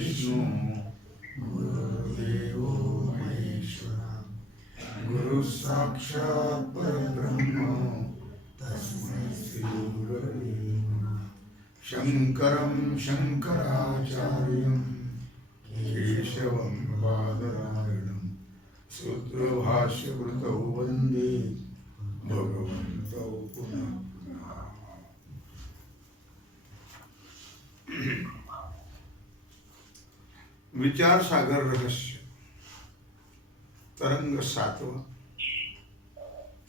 विष्णू गुरुदेव महेश्वरा गुरु साक्षात् परब्रह्म तस्मै श्री गुरवे नमः। शंकरं शंकराचार्यं केशवं बादरायणं सूत्रभाष्यकृतौ वन्दे भगवन्तौ पुनः पुनः। विचार सागर रहस्य तरंग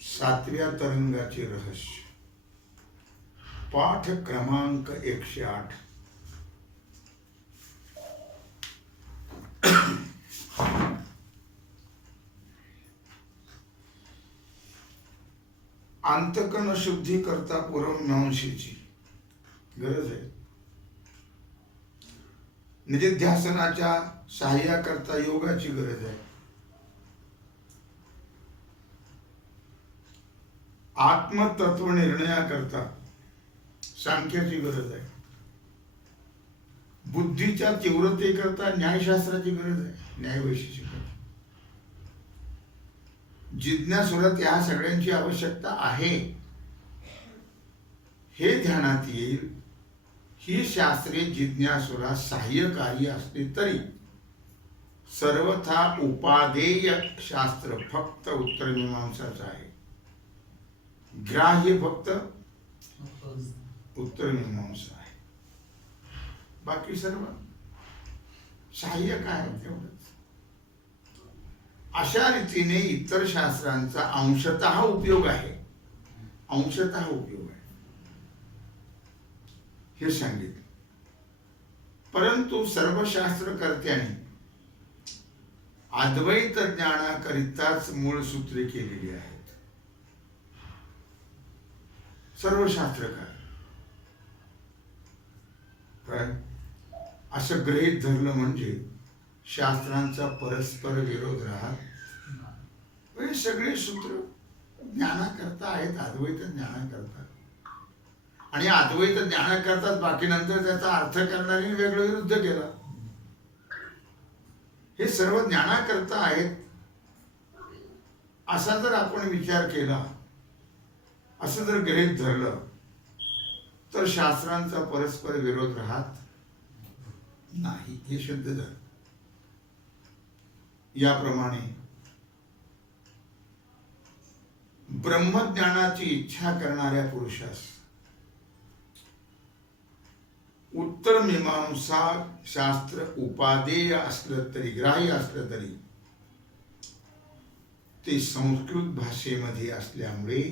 7व्या तरंगाचे रहस्य पाठ क्रमांक 108। अंतकरण शुद्धी करता पूर्वमीमांसेची गरज आहे। निधिध्यासनाच्या सहाय्याकरता योगाची गरज आहे। आत्मतत्व निर्णयाकरता सांख्याची गरज आहे। बुद्धीच्या तीव्रतेकरता न्यायशास्त्राची गरज आहे, न्यायवैशेषिक। जिज्ञासुरत या सगळ्यांची आवश्यकता आहे हे ध्यानात येईल। ही शास्त्रे जिज्ञासुला सहाय्यकारी असली तरी सर्वथा उपादेय शास्त्र फक्त उत्तरमीमांसाच आहे। ग्राह्य फक्त उत्तरमीमांसा आहे, बाकी सर्व सहाय्यक आहे तेवढंच। अशा रीतीने इतर शास्त्रांचा अंशतः उपयोग आहे, अंशतः उपयोग आहे हे सांगितलं। परंतु सर्व शास्त्रकर्त्यांनी अद्वैत ज्ञानाकरिताच मूळ सूत्रे केलेली आहेत। सर्व शास्त्रकार काय असं गृहीत धरलं म्हणजे शास्त्रांचा परस्पर विरोध राहत। सगळे सूत्र ज्ञानाकरता आहेत, अद्वैत ज्ञानाकरता। आणि अद्वैत ज्ञानाकरताच बाकी नंतर त्याचा अर्थ करणारी वेगळं विरुद्ध केला। हे सर्व ज्ञानाकरता आहेत असा जर आपण विचार केला, असं जर गृहीत धरलं तर शास्त्रांचा परस्पर विरोध राहत नाही, हे सिद्ध झालं। याप्रमाणे ब्रह्मज्ञानाची इच्छा करणाऱ्या पुरुषास उत्तर मीमांसा शास्त्र उपादेय असलं तरी, ग्राह्य असलं तरी, ते संस्कृत भाषेमध्ये असल्यामुळे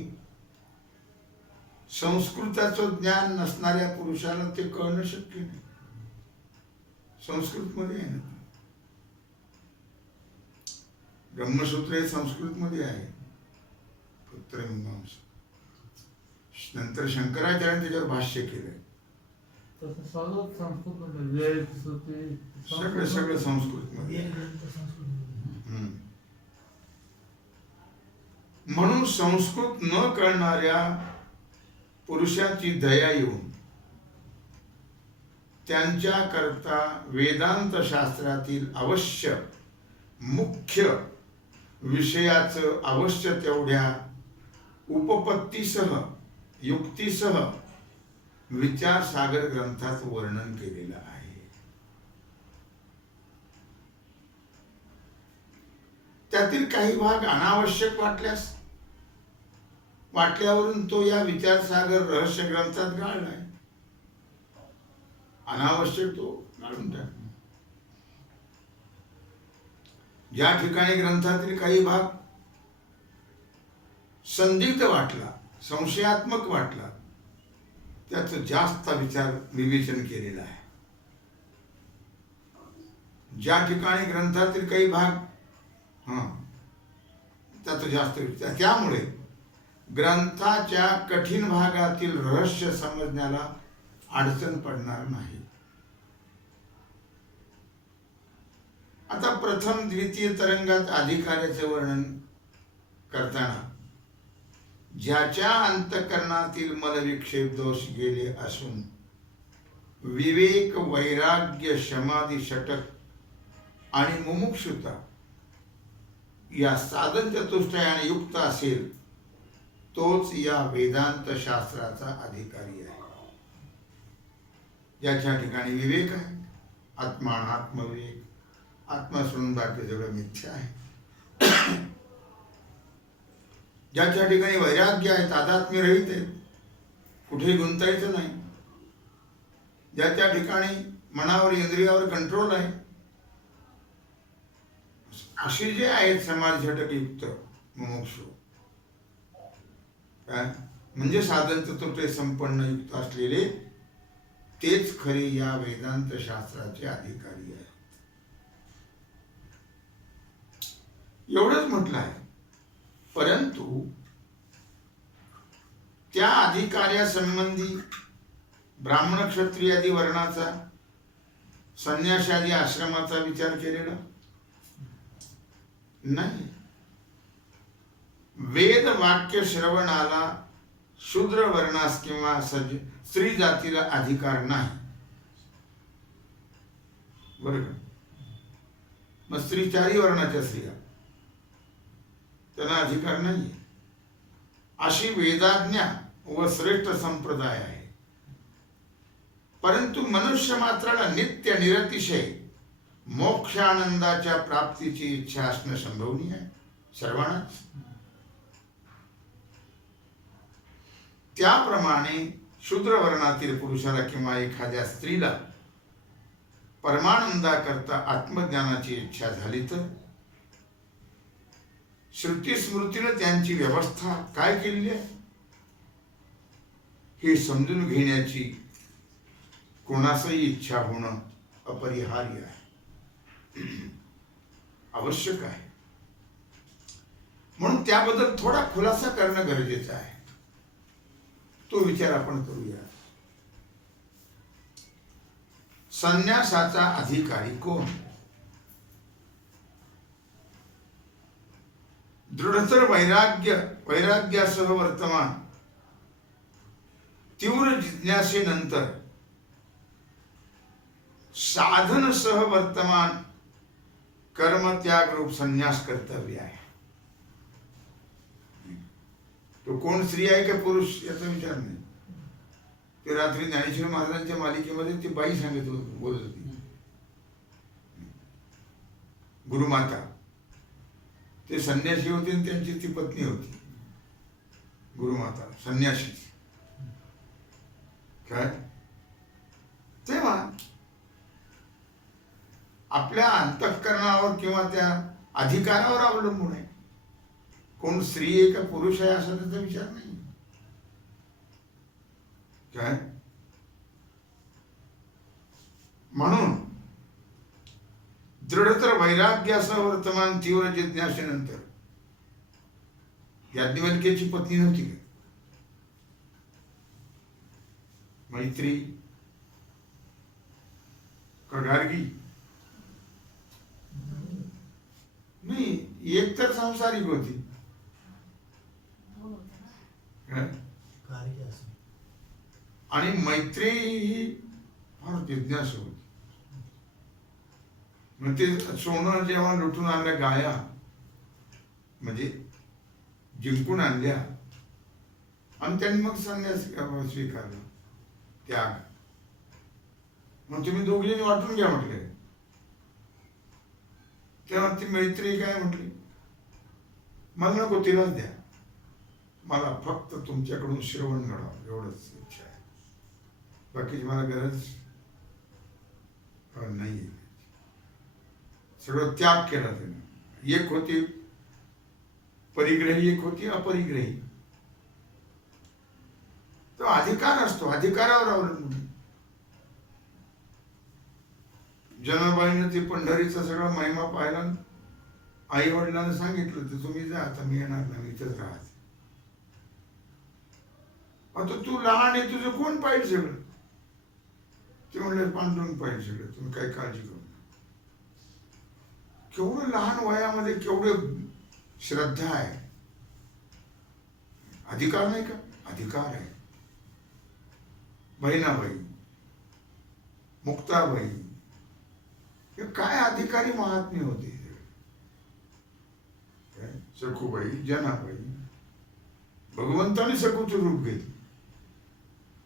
संस्कृताचं ज्ञान नसणाऱ्या पुरुषाला ते कळणं शक्य नाही। संस्कृत मध्ये आहे ना, ब्रह्मसूत्र हे संस्कृत मध्ये आहे, उत्तरमीमांसा। नंतर शंकराचार्यांनी त्याच्यावर भाष्य केलंय। सगळं सगळं संस्कृत मध्ये। म्हणून संस्कृत न कळणाऱ्या पुरुषाची दया येऊन त्यांच्या करता वेदांत शास्त्रातील अवश्य मुख्य विषयाचं अवश्य तेवढ्या उपपत्तीसह युक्तीसह विचार सागर ग्रंथात वर्णन केलेलं आहे। त्यातील काही भाग अनावश्यक वाटल्यावरून तो या विचार सागर रहस्य ग्रंथात गाळलाय। अनावश्यक तो गाळून टाक। ज्या ठिकाणी ग्रंथातील काही भाग संदिग्ध वाटला, संशयात्मक वाटला, त्याचं जास्त विवेचन केलेलं आहे। ज्या ठिकाणी ग्रंथातील काही भाग त्याचं जास्त विचार, त्यामुळे ग्रंथाच्या कठीण भागातील रहस्य समजण्याला अडचण पडणार नाही। आता प्रथम द्वितीय तरंगात अधिकाऱ्याचे वर्णन करताना ज्याच्या अंतःकरणातील मलविक्षेप दोष गेले असून विवेक, वैराग्य, समाधी, षटक आणि मुमुक्षुता या साधन चतुष्टयाने युक्त असेल तोच या वेदांत शास्त्राचा अधिकारी आहे. ज्याच्या ठिकाणी विवेक आहे, आत्मा आत्मविवेक, आत्मा सोडून बाकी सगळं मिथ्या आहे. ज्याच्या ठिकाणी वैराग्य आहे, तादात्म्य रहित आहे, कुठेही गुंतायचं नाही, ज्याच्या ठिकाणी मनावर इंद्रियावर कंट्रोल आहे, असे जे आहेत समाधी षटकयुक्त मुमुक्षु, काय म्हणजे साधन चतुष्टय संपन्न युक्त असलेले तेच खरे या वेदांत शास्त्राचे अधिकारी आहेत. एवढंच म्हटलं आहे. परंतु त्या अधिकार्यासंबंधी ब्राह्मण क्षत्रिय आदी वर्णाचा, संन्यासादी आश्रमाचा विचार केलेला नाही. वेद वाक्य श्रवणाला शूद्र वर्णास किंवा स्त्री जातीला अधिकार नाही. बरोबर. मग स्त्री चारी वर्णाच्या स्त्रिया, त्यांना अधिकार नाही अशी वेदाज्ञा व श्रेष्ठ संप्रदाय आहे. परंतु मनुष्य मात्राला नित्य निरतिशय मोक्षानंदाच्या प्राप्तीची इच्छा असणं संभवनीय आहे सर्वांनाच. त्याप्रमाणे शूद्र वर्णातील पुरुषाला किंवा एखाद्या स्त्रीला परमानंदाकरता आत्मज्ञानाची इच्छा झाली तर श्रुती स्मृतीने त्यांची व्यवस्था काय केलेली आहे हे समजून घेण्याची कोणासही इच्छा होणं अपरिहार्य आहे, आवश्यक आहे. म्हणून त्याबद्दल थोडा खुलासा करणं गरजेचं आहे. तो विचार आपण करूया. संन्यासाचा अधिकारी कोण? दृढतर वैराग्यासह वर्तमान तीव्र जिज्ञासेनंतर साधनसह वर्तमान कर्म त्याग रूप संन्यास कर्तव्य आहे. तो कोण स्त्री आहे का पुरुष याचा विचार नाही. ते रात्री ज्ञानेश्वर महाराजांच्या मालिकेमध्ये ती बाई बोलत होती, गुरुमाता. ते संन्यासी होते आणि त्यांची ती पत्नी होती गुरुमाता, संन्यासी. काय तेव्हा आपल्या अंतःकरणावर किंवा त्या अधिकारावर अवलंबून आहे. कोण स्त्री आहे का पुरुष आहे असा त्याचा विचार नाही. काय म्हणून दृढतर वैराग्यासह वर्तमान तीव्र जिज्ञासेनंतर, याज्ञवल्क्याची पत्नी नव्हती का मैत्री का गार्गी? नाही, एक तर सांसारिक होती आणि मैत्री ही फार जिज्ञासू होती. मग ते सोनं जेव्हा लुटून आणल्या, गाया म्हणजे जिंकून आणल्या आणि त्यांनी मग संन्यास स्वीकारला, त्याग. मग तुम्ही दोघींनी वाटून घ्या म्हटले. तेव्हा ती मैत्री काय म्हटली, मला नको, तिलाच द्या, मला फक्त तुमच्याकडून श्रवण घडावं एवढंच इच्छा आहे, बाकीची मला गरज नाही. सगळं त्याग केला त्याने. एक होती परिग्रही, एक होती अपरिग्रही. तो अधिकार असतो, अधिकारावर अवलंबून. जनाबाईनं ते पंढरीचा सगळा महिमा पाहिला, आई वडिलांना सांगितलं तर तुम्ही जा, आता मी येणार नाही, इथंच राहत. आता तू लहान आहे, तुझं कोण पाहिजे सगळं? ते म्हणले पांडुरंग पाहिजे सगळं, तुम्ही काही काळजी करू. केवढं लहान वयामध्ये केवढं श्रद्धा आहे. अधिकार नाही का? अधिकार आहे. बहिणाबाई मुक्ताबाई, हे काय अधिकारी महात्मे होते. सखूबाई, जनाबाई, भगवंताने सखूचं रूप घेतलं.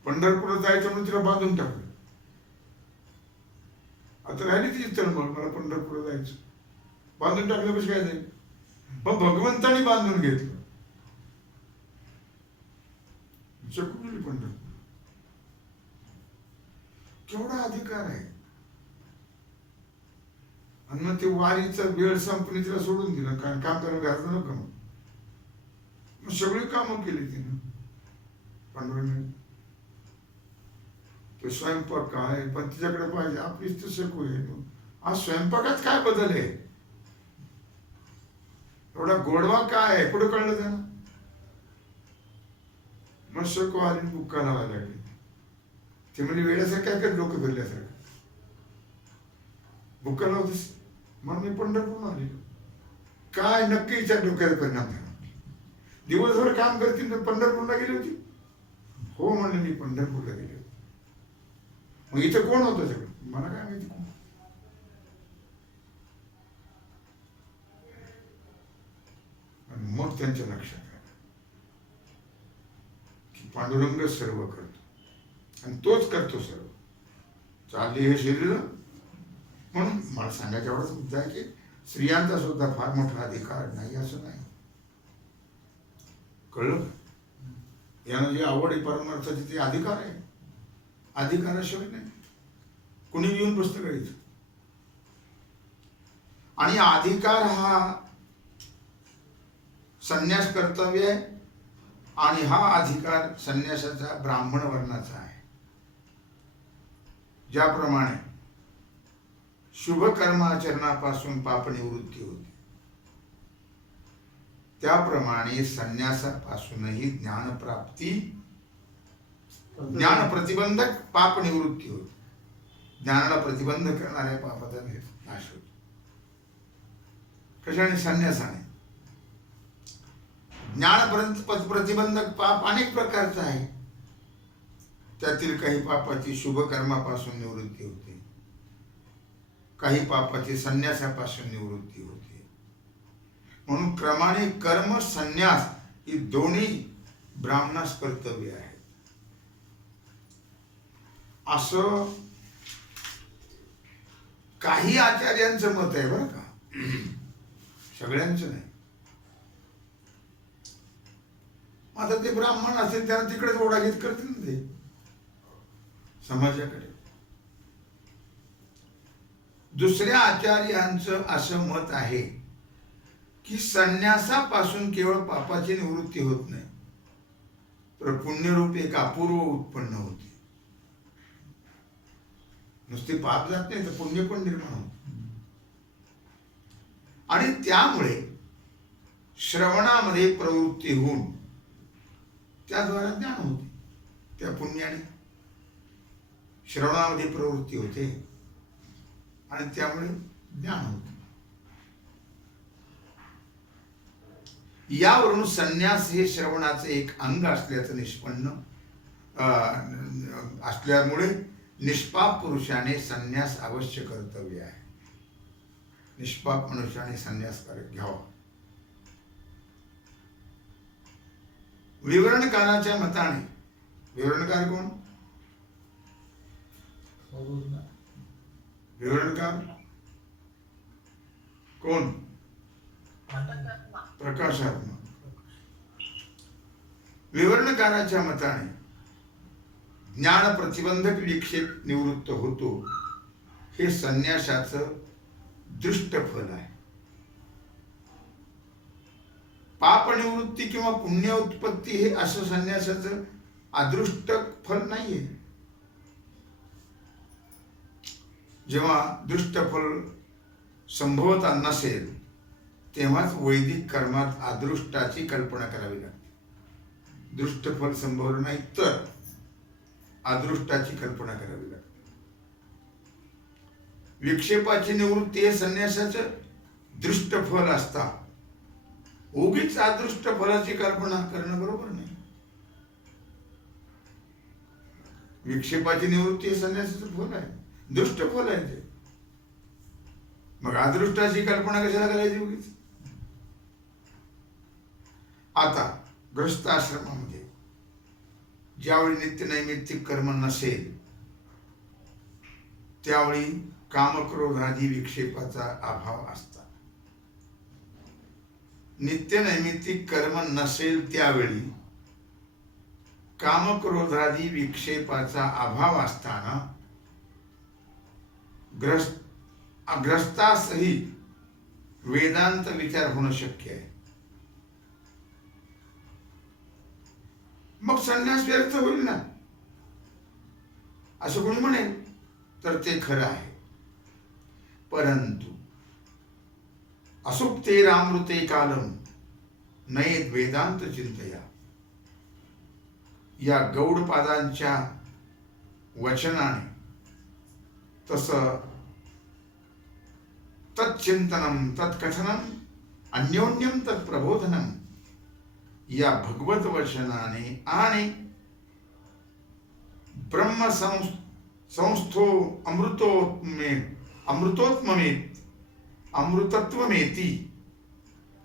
पंढरपुरात जायचं म्हणून तिला बांधून टाकलं. आता राहिली तिची तळमळ, मला पंढरपुरात जायचं, बांधून टाकलं कसं काय जाईल. मग भगवंताने बांधून घेतलं. सखू गेली पंढरपूर. केवढा अधिकार आहे. आणि मग ते वारीचा वेळ संपणे तिला सोडून दिलं, कारण काम करायला घरात नका. मग सगळी कामं केली तिनं पांडुरंगाने. तो स्वयंपाक काय, पण तिच्याकडे पाहिजे. आपलीच तर शकू आहे. आज स्वयंपाकात काय बदल आहे, एवढा गोडवा काय आहे, पुढे कळलं त्यांना. मग शकू आली, बुक्का लावायला लागली. ते म्हणजे वेळासारखं काय कर, डोकं फिरल्यासारखं बुक्का लावतेस. म्हणून मी पंढरपूर आले. काय नक्की हिच्या डोक्याचा परिणाम झाला. दिवसभर काम करतील तर पंढरपूरला गेली होती. हो म्हणले, मी पंढरपूरला गेले होते. मग इथं कोण होतं सगळं, मला काय माहिती कोण. आणि मग त्यांच्या लक्षात आलं की पांडुरंग सर्व करतो आणि तोच करतो सर्व. चालले हे शरीर. म्हणून मला सांगायचा एवढाच मुद्दा आहे की स्त्रियांचा सुद्धा फार मोठा अधिकार नाही असं नाही. कळलं. यानं जे आवड आहे परमार्थाची, ते अधिकार आहे. अधिकाराशिवाय नाही. कुणी येऊन बसतं करायचं. आणि अधिकार हा संन्यास कर्तव्य आहे. आणि हा अधिकार संन्यासाचा ब्राह्मण वर्णाचा आहे. ज्याप्रमाणे शुभ कर्माचरणापासून पापनिवृत्ती होते, त्याप्रमाणे संन्यासापासूनही ज्ञानप्राप्ती, ज्ञान प्रतिबंधक पाप निवृत्ती होते. ज्ञानाला प्रतिबंध करणाऱ्या पापाचा नाश होतो. कशाने? संन्यासाने. ज्ञान प्रतिबंधक पाप अनेक प्रकारचं आहे. त्यातील काही पापाची शुभ कर्मापासून निवृत्ती होते, काही पापाची संन्यासापासून निवृत्ती होते. म्हणून क्रमाने कर्म संन्यास ही दोन्ही ब्राह्मणास कर्तव्य आहे. असं काही आचार्यांचं मत आहे बरं का, सगळ्यांचं नाही. आता ते ब्राह्मण असेल त्यांना तिकडेच ओढाघेत करतील ना ते समाजाकडे. दुसऱ्या आचार्यांचं असं मत आहे की संन्यासापासून केवळ पापाची निवृत्ती होत नाही, तर पुण्यरूप एक अपूर्व उत्पन्न होते. नुसते पाप जात नाही तर पुण्य पण निर्माण होते. आणि त्यामुळे श्रवणामध्ये प्रवृत्ती होऊन त्याद्वारे ज्ञान होते. त्या पुण्याने श्रवणामध्ये प्रवृत्ती होते आणि त्यामुळे ज्ञान होते. यावरून संन्यास हे श्रवणाचे एक अंग असल्याचं निष्पन्न असल्यामुळे निष्पाप पुरुषाने संन्यास अवश्य कर्तव्य आहे. निष्पाप मनुष्याने संन्यास घ्यावा. विवरणकाराच्या मताने, विवरणकार कोण? विवरणकार कोण? प्रकाशात्मा. विवरणकाराच्या मताने ज्ञान प्रतिबंधक विक्षेप निवृत्त होतो, हे संन्यासाचं दृष्ट फल आहे. पाप निवृत्ती किंवा पुण्य उत्पत्ती हे असं संन्यासाचं अदृष्ट फल नाहीये. जेव्हा दृष्ट फल संभवता नसेल तेव्हाच वैदिक कर्मात अदृष्टाची कल्पना करावी लागते. दृष्ट फल संभवलं नाही तर अदृष्टाची कल्पना करावी लागते. विक्षेपाची निवृत्ती हे संन्यासाचं दृष्ट फल असता उगीच अदृष्ट फलाची कल्पना करणं बरोबर नाही. विक्षेपाची निवृत्ती हे संन्यासाचं फल आहे. दृष्ट फल आहे ते. मग अदृष्टाची कल्पना कशाला करायची उगीच. आता गृहस्थ आश्रमामध्ये ज्यावेळी नित्यनैमित्तिक कर्म नसेल त्यावेळी कामक्रोधादी विक्षेपाचा अभाव असतात. नित्यनैमित्तिक कर्म नसेल त्यावेळी कामक्रोधादी विक्षेपाचा अभाव असताना ग्रस्तासही वेदांत विचार होणं शक्य आहे. मग संन्यास व्यर्थ होईल ना असं कोणी म्हणेल तर ते खरं आहे. परंतु असुप्तेरामृते कालम नयेत वेदांत चिंतया या गौडपादांच्या वचनाने तसं तच्चिंतनम तत्कथनम अन्योन्यम तत्प्रबोधनम या भगवत वचनाने आणि ब्रह्म संस्थो अमृतत्वमेती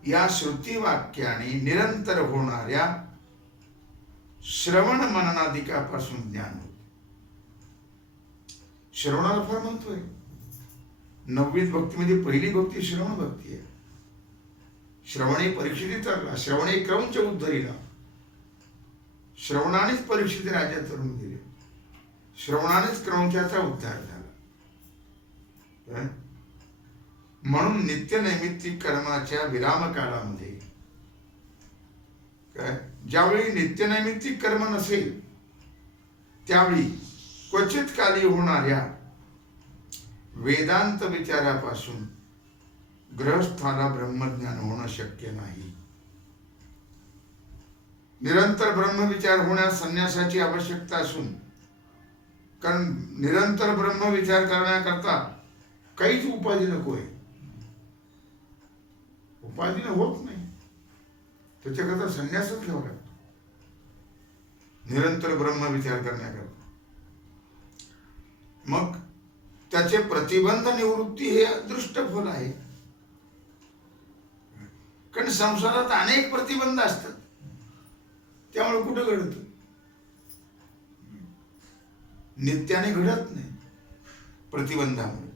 या श्रुती वाक्याने निरंतर होणाऱ्या श्रवण मननादिकापासून ज्ञान होते. श्रवणाला फार महत्व आहे. 9वीत भक्तीमध्ये पहिली भक्ती श्रवण भक्ती आहे. श्रवणे परीक्षित चालला, श्रवणे क्रौंच उद्धरीला. श्रवणानेच परीक्षित राजा तरुण दिले, श्रवणानेच क्रौंचाचा उद्धार झाला. म्हणून नित्यनैमित्तिक कर्माच्या विराम काळामध्ये ज्यावेळी नित्यनैमित्तिक कर्म नसेल त्यावेळी क्वचित काली होणाऱ्या वेदांत विचारापासून गृहस्थाला ब्रह्मज्ञान होणं शक्य नाही. निरंतर ब्रह्मविचार होण्यास संन्यासाची आवश्यकता असून, कारण निरंतर ब्रह्मविचार करण्याकरता काहीच उपाधी नको आहे. उपाधीने होत नाही, त्याच्याकरता संन्यासच घ्यावा लागतो निरंतर ब्रह्मविचार करण्याकरता. मग त्याचे प्रतिबंध निवृत्ती हे अदृष्ट फल आहे. कारण संसारात अनेक प्रतिबंध असतात, त्यामुळे कुठं घडत नित्याने घडत नाही प्रतिबंधामुळे.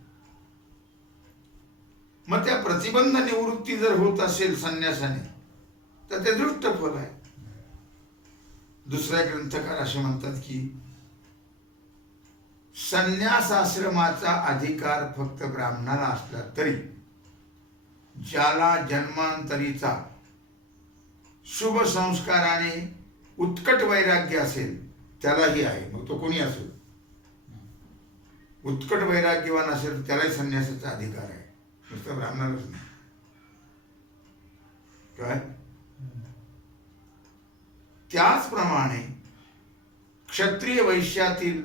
मग त्या प्रतिबंध निवृत्ती जर होत असेल संन्यासाने तर ते दृष्ट फल आहे. दुसऱ्या ग्रंथकार असे म्हणतात की संन्यास आश्रमाचा अधिकार फक्त ब्राह्मणाला असला तरी ज्याला जन्मांतरीचा शुभ संस्काराने उत्कट वैराग्य असेल त्यालाही आहे. मग तो कोणी असेल, उत्कट वैराग्यवान असेल त्यालाही संन्यासाचा अधिकार आहे, नुसतं ब्राह्मणालाच नाही. काय त्याचप्रमाणे क्षत्रिय वैश्यातील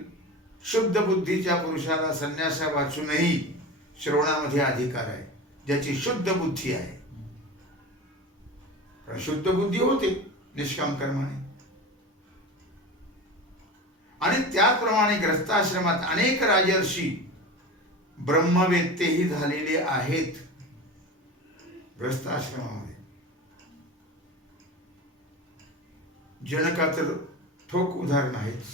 शुद्ध बुद्धीच्या पुरुषाला संन्यासा वाचूनही श्रवणामध्ये अधिकार आहे, ज्याची शुद्ध बुद्धी आहे. कारण शुद्ध बुद्धी होते निष्काम कर्माने. आणि त्याचप्रमाणे ग्रस्ताश्रमात अनेक राजर्षी ब्रह्मवेत्तेही झालेले आहेत. ग्रस्ताश्रमामध्ये जनका तर ठोक उदाहरण आहेच.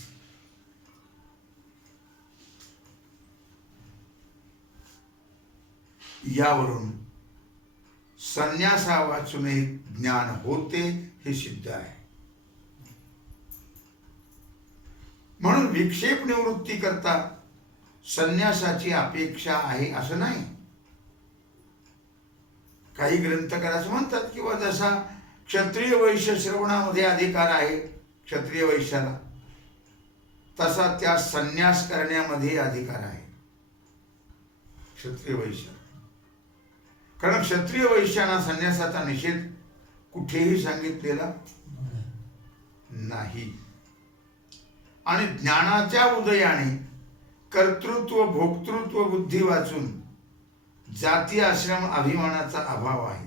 यावरून संन्यासा वाचूनही ज्ञान होते हे सिद्ध आहे. म्हणून विक्षेप निवृत्ती करता संन्यासाची अपेक्षा आहे असं नाही. काही ग्रंथकार असं म्हणतात किंवा जसा क्षत्रिय वैश्य श्रवणामध्ये अधिकार आहे क्षत्रिय वैश्याला, तसा त्या संन्यास करण्यामध्ये अधिकार आहे क्षत्रिय वैश्य. कारण क्षत्रिय वैश्यांना संन्यासाचा निषेध कुठेही सांगितलेला नाही. आणि ज्ञानाच्या उदयाने कर्तृत्व भोक्तृत्व बुद्धी वाचून जाती आश्रम अभिमानाचा अभाव आहे.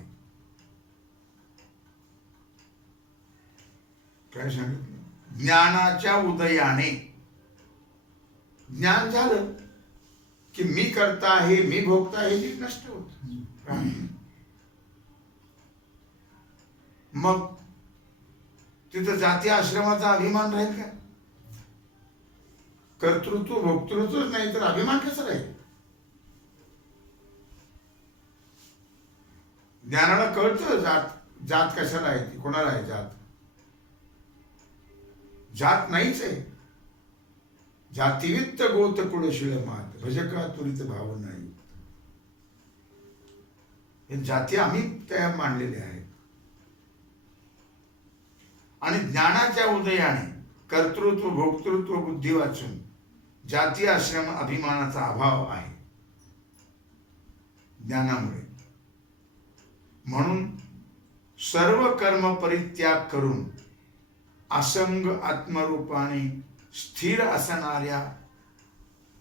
काय सांगितलं? ज्ञानाच्या उदयाने ज्ञान झालं की मी करता आहे, मी भोगता आहे, हे नष्ट होत. मग तिथं जाती आश्रमाचा अभिमान राहील का? कर्तृत्व भोक्तृत्वच नाही तर अभिमान कसा राहील? ज्ञानाला कळतं जात जात कशाला आहे, ती कोणाला आहे जात. जात नाहीच आहे. जातिवित्त गोत कुळशीळ मात भजका तुरित भाव नाही. हे जाती आम्ही त्या मांडलेल्या आहेत. आणि ज्ञानाच्या उदयाने कर्तृत्व भोक्तृत्व बुद्धी वाचून जाती आश्रम अभिमानाचा अभाव आहे ज्ञानामुळे. म्हणून सर्व कर्म परित्याग करून असंग आत्मरूपाने स्थिर असणाऱ्या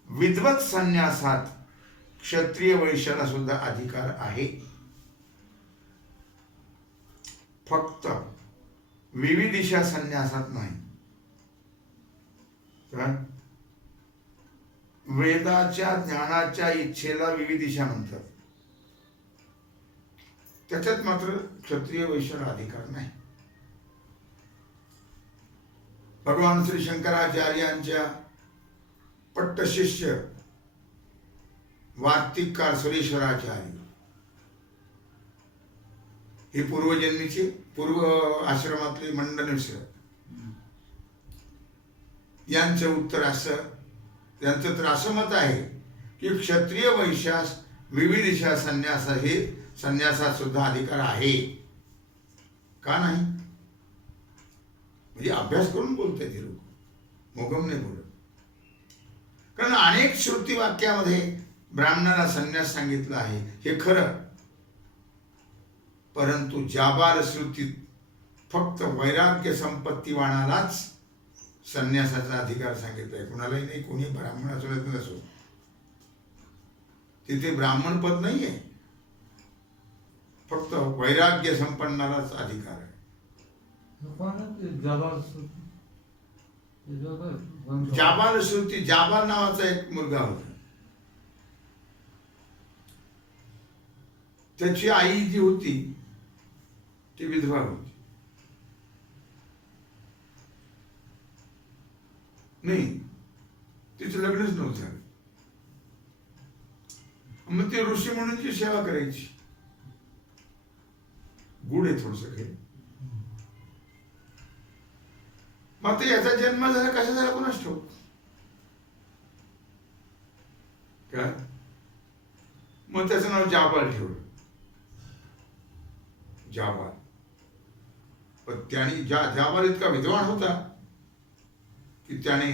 विद्वत संन्यासात क्षत्रिय वैश्याला सुद्धा अधिकार आहे. फक्त विविदिशा संन्यासात नाही. वेदाच्या ज्ञानाच्या इच्छेला विविदिशा म्हणतात. त्याच्यात मात्र क्षत्रिय वैश्याला अधिकार नाही. भगवान श्री शंकराचार्यांच्या पट्टशिष्य वार्तिककार सुरेश्वराचार्य हे पूर्वजन्मीचे पूर्व आश्रमातले मंडन मिश्र यांचं उत्तर असं, त्यांचं तर असं मत आहे की क्षत्रिय वैश्यास विविदिशा संन्यास हे संन्यासात सुद्धा अधिकार आहे. का नाही? म्हणजे अभ्यास करून बोलताय ते लोक, मोगम नाही बोलत. कारण अनेक श्रुती वाक्यामध्ये ब्राह्मणाला संन्यास सांगितलं आहे हे खरं, परंतु जाबाल श्रुतीत फक्त वैराग्य संपत्तीवाणालाच संन्यासाचा अधिकार सांगितलाय. कुणालाही नाही, कोणी ब्राह्मण असो नसो. तिथे ब्राह्मण पद नाहीये, फक्त वैराग्य संपन्नालाच अधिकार आहे. जाबाल श्रुती, जाबाल नावाचा एक मुलगा होता. त्याची आई जी होती ती विधवा होती. नाही, तिचं लग्नच नव्हतं झालं. मग ती ऋषी म्हणूनची सेवा करायची. गुढ आहे थोडस काही. मग ते याचा जन्म झाला कसा झाला कोणाच ठाऊक. काय मग त्याचं नाव जाबाल ठेवलं. जाबाल. पण त्याने जाबाल इतका विद्वान होता की त्याने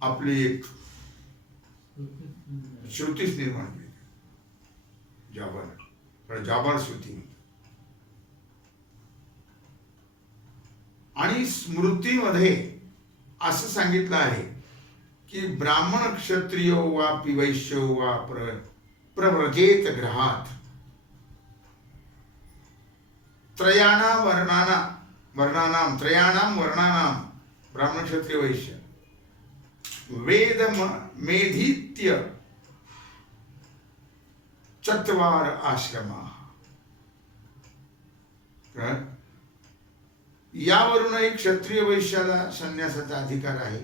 आपली एक श्रुतीच निर्माण केली. जाबाल, जाबाल श्रुती. आणि स्मृतीमध्ये असं सांगितलं आहे की ब्राह्मण क्षत्रियो वापि वैश्यो वा प्रव्रजेत ग्रहात त्रयाणाम वर्णानाम ब्राह्मण क्षत्रिय वैश्य वेद मेधित्य चत्वार आश्रमा. यावरूनही क्षत्रिय वैश्याला संन्यासाचा अधिकार आहे.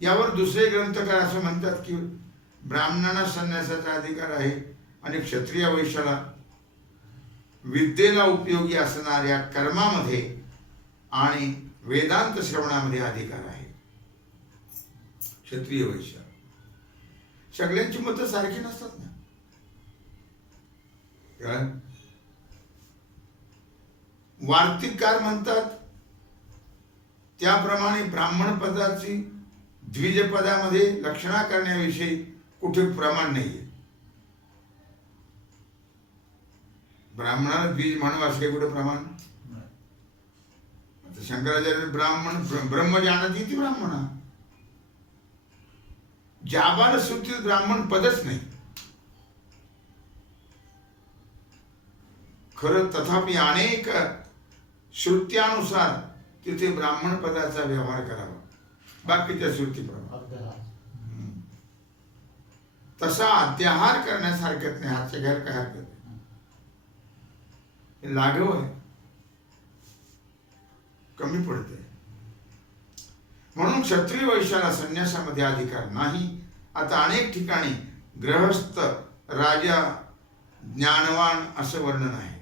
यावर दुसरे ग्रंथकार असं म्हणतात की ब्राह्मणांना संन्यासाचा अधिकार आहे आणि क्षत्रिय वैश्याला विद्येला उपयोगी असणाऱ्या कर्मामध्ये आणि वेदांत श्रवणामध्ये अधिकार आहे. क्षत्रिय वैश्य सगळ्यांची मतं सारखी नसतात ना. वार्तिककार म्हणतात त्याप्रमाणे ब्राह्मण पदाची द्विज पदामध्ये लक्षणा करण्याविषयी कुठे प्रमाण नाहीये. ब्राह्मणाला द्विज म्हणून असं कुठे प्रमाण. शंकराचार्य ब्राह्मण ब्रह्म जाणती ती ब्राह्मणा. जाबाल श्रुतीत ब्राह्मण पदच नाही खरं. तथापि अनेक श्रुत्यानुसार तिथे ब्राह्मण पदाचा व्यवहार करावा बाकीच्या श्रुतीप्रमाणे. तसा अत्याहार करण्यासारखंच नाही. हातच्या घ्यायला काय हरकत नाही, हे लाघव आहे, कमी पडते. म्हणून क्षत्रिय वैश्याला संन्यासामध्ये अधिकार नाही. आता अनेक ठिकाणी गृहस्थ, राजा, ज्ञानवान असं वर्णन आहे.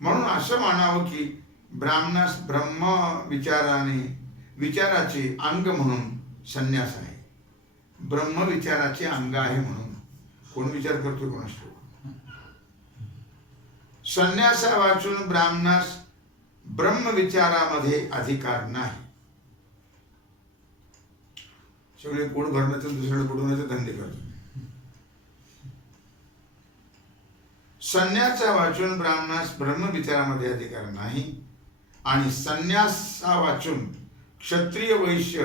म्हणून असं मानावं की ब्राह्मणास ब्रह्म विचाराचे अंग म्हणून संन्यास आहे. ब्रह्म विचाराचे अंग आहे म्हणून कोण विचार करतो कोणास संन्यासा वाचून ब्राह्मणास ब्रह्म विचारामध्ये अधिकार नाही. सगळे पोट भरण्याचं दुसऱ्याला बुडवण्याचे धंदे करतो. संन्यासा वाचून ब्राह्मणास ब्रह्म विचारामध्ये अधिकार नाही. आणि संन्यासा वाचून क्षत्रिय वैश्य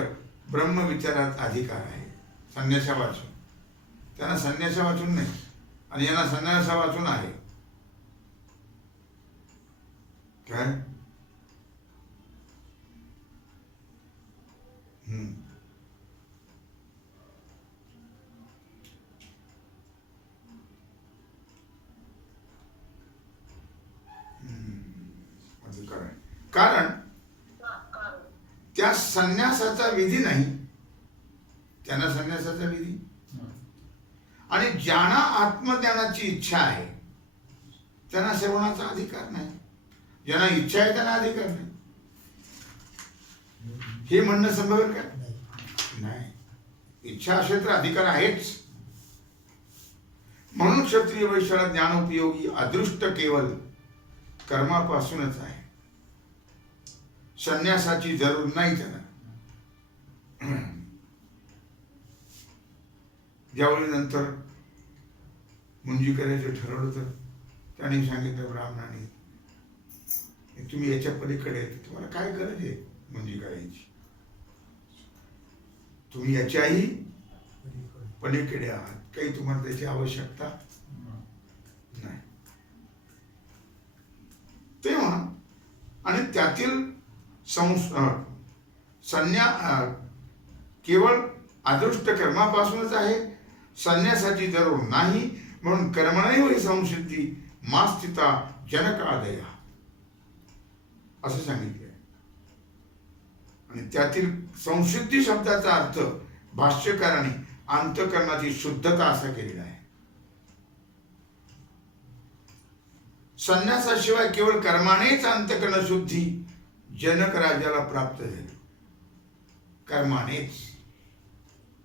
ब्रह्म विचारात अधिकार आहे. संन्यासा वाचून, त्यांना संन्यासा वाचून नाही आणि यांना संन्यासा वाचून आहे. काय कारण त्या संन्यासाचा विधी नाही, त्यांना संन्यासाचा विधी. आणि ज्यांना आत्मज्ञानाची इच्छा आहे त्यांना श्रवणाचा अधिकार नाही. ज्यांना इच्छा आहे त्यांना अधिकार नाही. हे म्हणणं संभवेल का? नाही. इच्छा असेल तर अधिकार आहेच. म्हणून क्षत्रिय वैश्याला ज्ञानोपयोगी अदृष्ट केवळ कर्मापासूनच आहे. संन्यासाची जरूर नाही त्यांना. ज्यावेळी नंतर मुंजी करायचं ठरवलं तर त्याने सांगितलं ब्राह्मणाने, तुम्ही याच्या पलीकडे तुम्हाला काय गरज आहे मुंजी करायची, तुम्ही याच्याही पलीकडे आहात, काही तुम्हाला त्याची आवश्यकता नाही. तेव्हा आणि त्यातील केवळ अदृष्ट कर्मापासूनच आहे. संन्यासाची जरूर नाही. म्हणून कर्मणैव संसिद्धी मास्थिता जनकादया असं सांगितलंय. आणि त्यातील संसिद्धी शब्दाचा अर्थ भाष्यकाराने अंतःकरणाची शुद्धता असा केलेला आहे. संन्यासाशिवाय केवळ कर्मानेच अंतःकरण शुद्धी जनक राजाला प्राप्त झाली. कर्मानेच.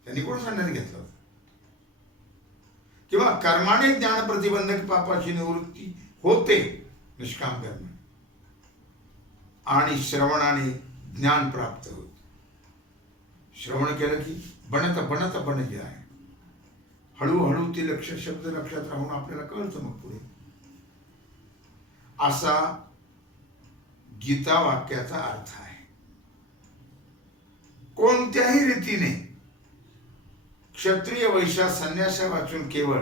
त्यांनी कोण संन्यास घेतला होता? किंवा कर्माने ज्ञान प्रतिबंधक पापाची निवृत्ती होते, निष्काम कर्म, आणि श्रवणाने ज्ञान प्राप्त होते. श्रवण केलं की बन जे आहे, हळूहळू ते शब्द लक्षात राहून आपल्याला कळतं मग पुढे. असा गीता वाक्याचा अर्थ आहे. कोणत्याही रीतीने क्षत्रिय वैश्य संन्यासा वाचून केवळ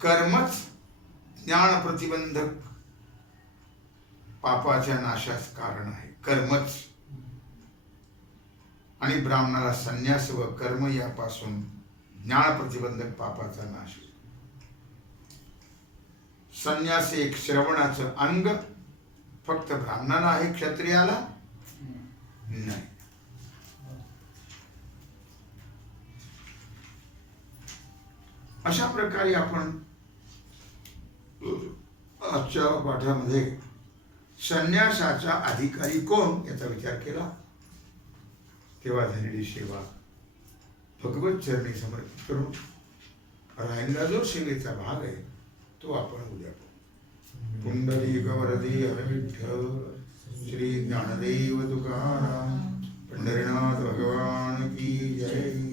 कर्मच ज्ञान प्रतिबंधक पापाच्या नाशास कारण आहे. कर्मच. आणि ब्राह्मणाला संन्यास व कर्म यापासून ज्ञान प्रतिबंधक पापाचा नाश. संन्यास एक श्रवणाचं अंग फक्त ब्राह्मणाला आहे, क्षत्रियाला नाही. अशा प्रकारे आपण आजच्या पाठामध्ये संन्यासाचा अधिकारी कोण याचा विचार केला. तेव्हा झालेली सेवा भगवत चरणी समर्पित करून राहिलेला जो सेवेचा भाग आहे तो आपण उद्या पाहू. पुंडलिक वरदे हर विठ्ठल. श्री ज्ञानदेव तुकाराम पंढरीनाथ भगवान की जय.